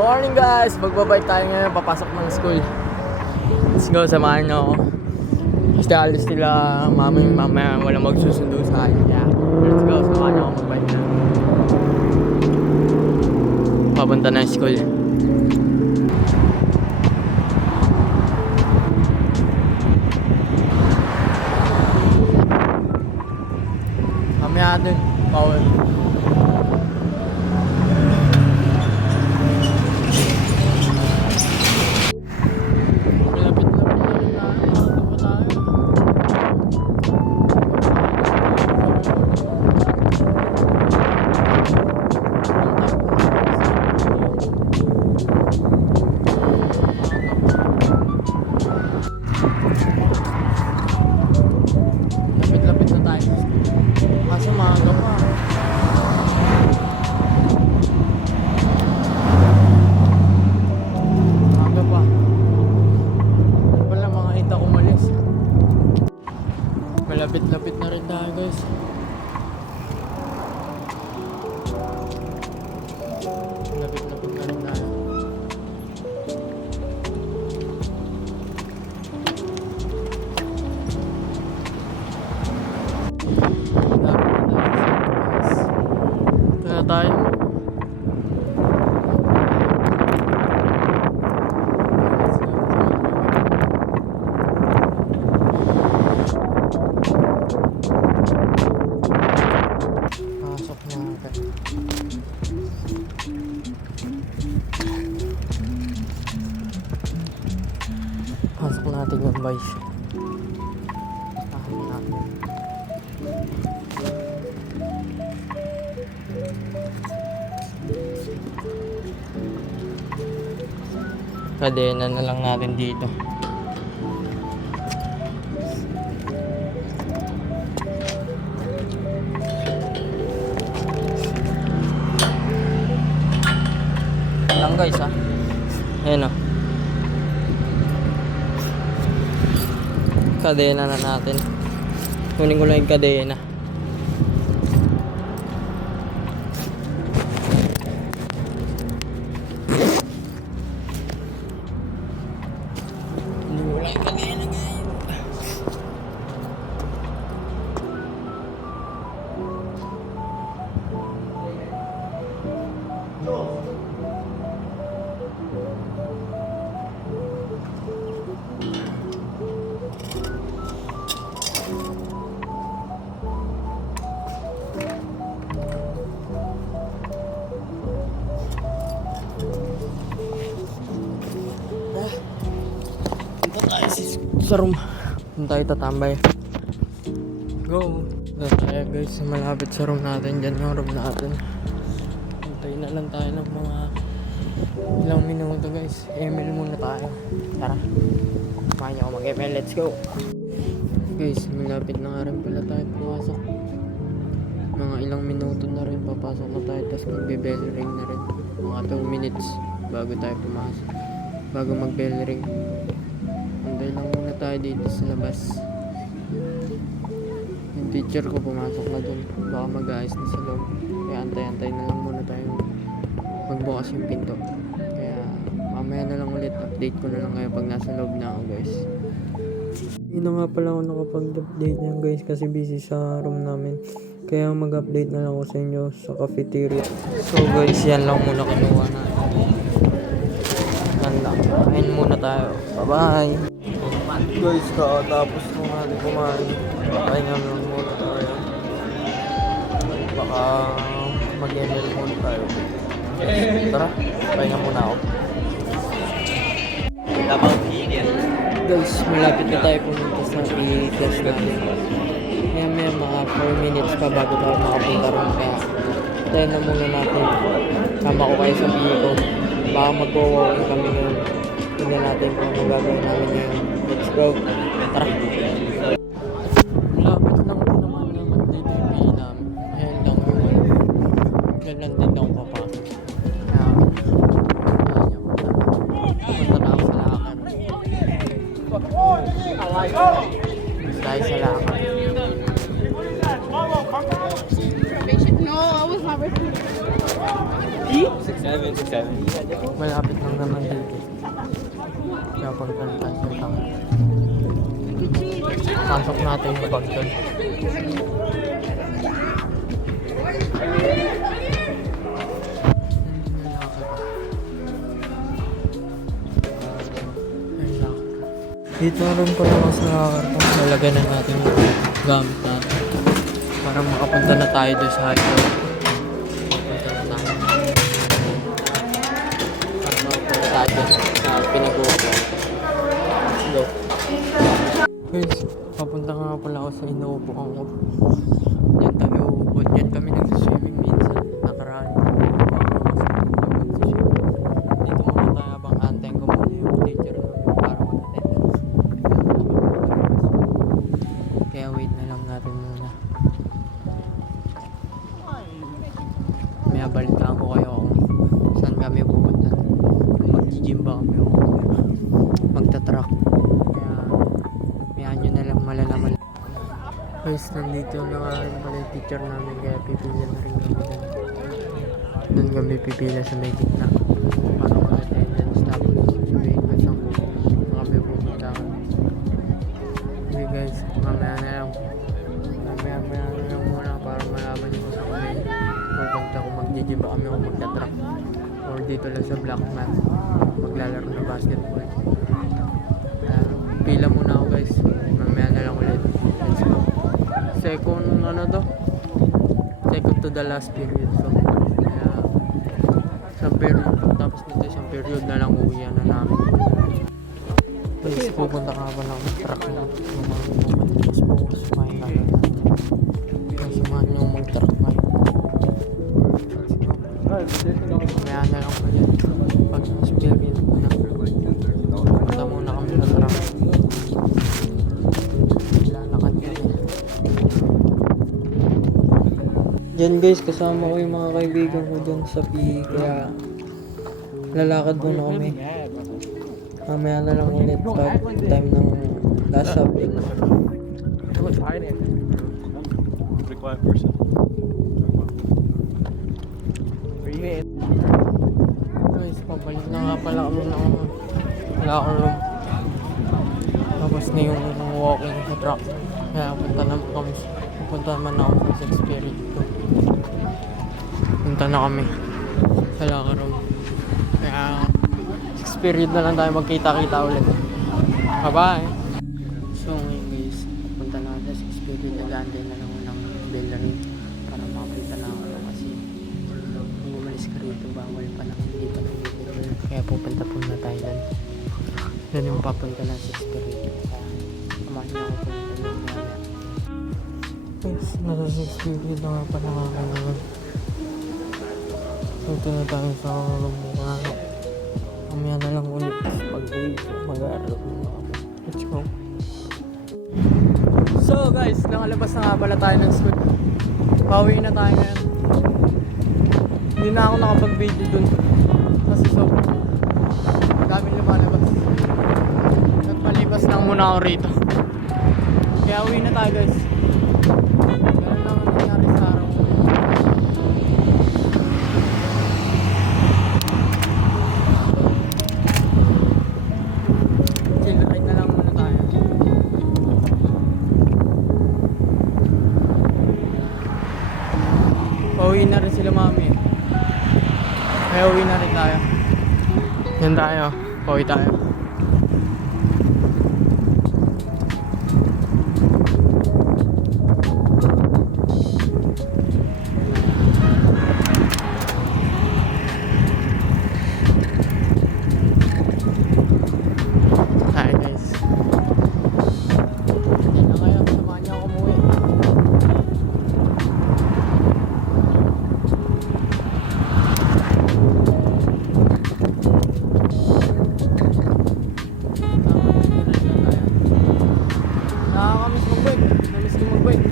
morning guys! Magbabay tayo ngayon, papasok ng school. Let's go, samahan nyo ako. Kasi alis nila mamaya walang magsusundo sa akin. Kaya let's go, samahan nyo ako magbabay na. Papunta ng school. Mamaya dun, bawal. Lapit na tayo. Kaso maaga pa. Maaga pa. Wala mga 8 ako umalis. Malapit-lapit na rin tayo guys. Malapit-lapit na rin tayo. Kaya tayo pasok natin. Pasok natin yung boys. Pasok natin. Kadena na lang natin dito. Lang guys ha. Ayan o. Kadena na natin. Kunin ko lang yung kadena. Sa room. Doon tayo tatambay. Go! Doon tayo guys. Malapit sa room natin. Diyan yung room natin. Hintay na lang tayo ng mga ilang minuto guys. ML muna tayo. Tara. Kumain niyo ako mag-ML. Let's go! Guys, malapit na nga rin pala tayo pumasok. Mga ilang minuto na rin papasok na tayo. Tapos magbe-bell ring na rin. Mga 2 minutes bago tayo pumasok. Bago mag-bell ring. Antay lang muna tayo dito sa labas. Yung teacher ko pumasok na dun. Baka mag-aayos na sa loob. Kaya antay-antay na lang muna tayo magbukas yung pinto. Kaya mamaya na lang ulit. Update ko na lang kayo pag nasa loob na ako guys. Hindi na nga pala ako nakapag-update niyan guys kasi busy sa room namin. Kaya mag-update na lang ako sa inyo sa cafeteria. So guys, yan lang muna kinuha natin. Yan lang. Kain muna tayo. Bye-bye! Guys, tapos nung natin kumain. Pahinga lang muna tayo. Baka mag-ML muna tayo. Tara, pahinga muna ako. Guys, malapit na tayo pumunta sa i-class natin. Kaya may mga 4 minutes pa bago tayo makapunta rin. Kaya tayo na muna natin. Sama ko kayo sa biyo ko. Baka mag-walking kami ngayon. Tingnan natin kung ano gagawin namin ngayon. Let's go. Tara. Malapit lang din naman naman dito yung PE namin. Ayan lang yung yan lang din ako papasok. Kaya punta na ako sa lakad. Tayo sa lakad. No, I was not ready. Malapit lang naman dito. Kaya pagkalitan ko lang. Pasok natin yung bag doon. Dito rin pala ako sa karton. Lalagyan na natin yung gamit natin. Para makapunta na tayo doon sa highway. Punta na tayo. Para makapunta tayo sa pinag-uwi. Let's go. Guys, papunta nga pala ako sa inuupuan ko. Diyan tayo uupod. Diyan kami nagsiswimming minsan. Nakaraan. Dito muna tayo habang antayin ko muna yung teacher namin para mag-attendance. Kaya wait na lang natin muna. May abalitaan ko kayo kung saan kami pupunta. Mag-gym ba kami o magta-track. Kaya nyo na lang malalaman. Guys, nandito na nga rin pala yung teacher namin kaya pipila na rin kami doon. Doon kami pipila sa may gitna para mag-attendance tapos sabihin ko saan kami pupunta kami. Okay guys, mamaya na lang muna para malaman nyo kung saan kami pupunta kung mag-gym ba kami o magta-track or dito lang sa Black Mat maglalaro na basketball. Pila muna ako guys, mamaya na lang ulit. Let's go. Second to the last period, so kaya isang period tapos dito isang period na lang uwian na namin. Guys, pupunta ka pa lang ng truck na mas focus kumain na lang samahan nyo mag-truck ngayon. Mamaya na lang ulit pag last period muna punta muna kami ng truck. Lalakad kami. Diyan guys, kasama ko yung mga kaibigan ko dyan sa PE kaya lalakad muna kami. Mamaya na lang ulit pag time ng last subject. Required person. Guys, pabalik na nga pala kami ng locker room. Tapos na yung walking sa truck. Kaya punta naman ako sa 6th period ko. Punta na kami sa locker room. Kaya 6th period na lang tayo magkita-kita ulit. Bye-bye! So ngayon guys, punta na ako sa 6th period. Nag-aantay na lang ng bell ring para makapita na ako kasi kung umalis ka rito, bawal pa na hindi pa na bell. Kaya pupunta na tayo doon. Doon yung papunta ng 6th period. Kaya samahin niyo ako punta doon. Guys, nasa 6th period na nga pa nakakalaman. Punta na tayo sa room muna. Mamaya na lang ulit pag-uwi ko, mag-aaral muna ako. Let's go. So guys, nakalabas na nga pala tayo ng school. Pauwi na tayo ngayon. Hindi na ako nakapag-video dun kasi sobrang daming lumalabas. Nagpalibas lang muna ako rito. Kaya uwi na tayo guys. Ganun lang ang nangyari sa araw ko. Chill ride na lang muna tayo. Pauwi na rin sila mami. Kaya uwi na rin tayo. Yan tayo. Pauwi tayo. Hi guys. Hindi na kayo. Samahan niyo ako umuwi. Nakakamiss mag-bike. Namiss ko mag-bike.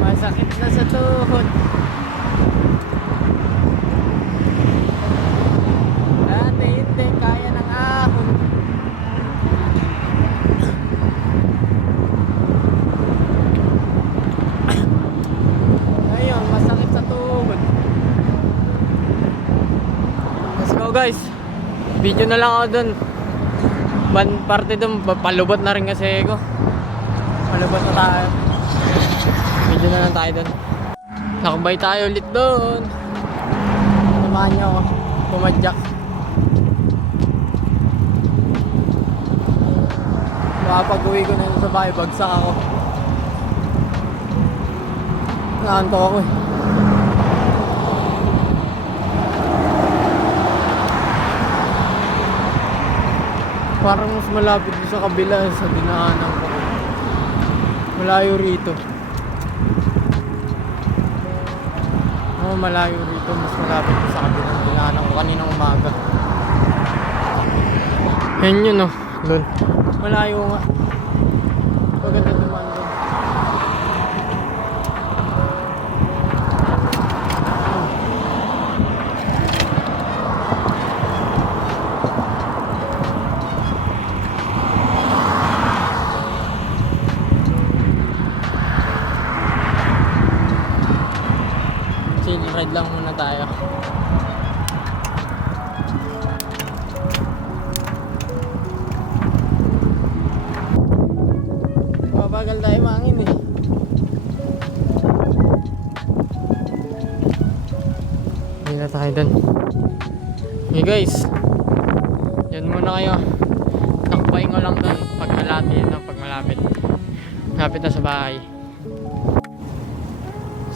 Masakit na sa tuhod. Dati hindi kaya ng ahon. guys, video na lang ako dun. Parte dun, palubot na rin kasi ako. Palubot na tayo. Video na lang tayo dun. Nakabay tayo ulit dun. Samahan niyo ako. Pumadyak. Baka pag uwi ko na yun sa bahay, bagsak ako. Naantok ako eh. Parang mas malapit sa kabila sa dinaanan ko. Malayo rito. Oo, malayo rito. Mas malapit sa kabila sa dinaanan ko kaninang umaga. Yan yun oh. Lol. Malayo nga. Paganda naman doon. Chill ride lang muna tayo. Papagal tayo mangin eh. Hindi na tayo dun. Okay guys, yan muna kayo. Nakpahingo lang dun pag malapit yan, pag malapit. Malapit na sa bahay.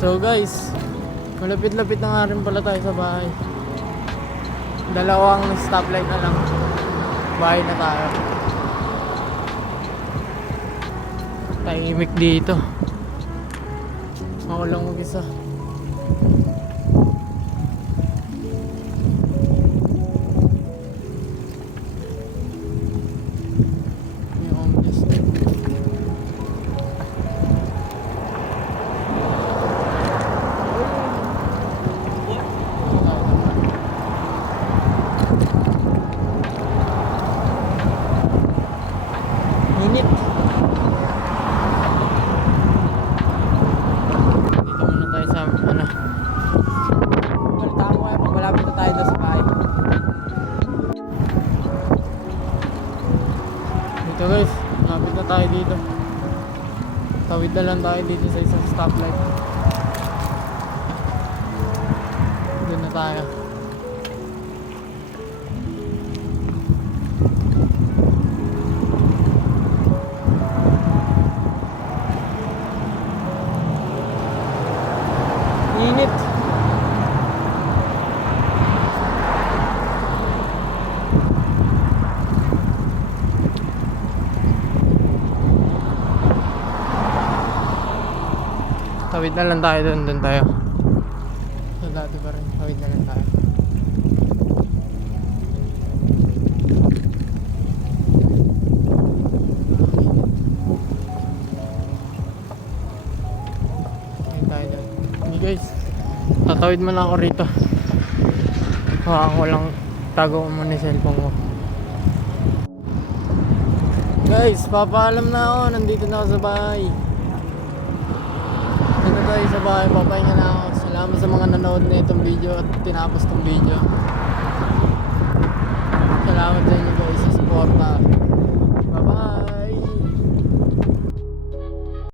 So guys, malapit-lapit na nga rin pala tayo sa bahay. Dalawang stoplight na lang. Bahay na tayo. Tahimik dito. Ako lang mag-isa. May homeless din. Init. Dito muna tayo sa ano. Balitaan ko kaya pag malapit na tayo doon sa bahay. Dito guys, malapit na tayo dito. Tawid na lang tayo dito sa isang stoplight. Doon na tayo. Init. Tawid na lang tayo doon tayo. So dati pa rin, tawid na lang tayo. Tawid tayo doon. Hey guys, tatawid mo na ako rito. Hawakan ko lang, tago ko muna yung cellphone ko. Guys, papaalam na ako, nandito na ako sa bahay. Nandito tayo sa bahay, papahinga na ako. Salamat sa mga nanood na itong video at tinapos itong video. Salamat sa inyo guys sa suporta.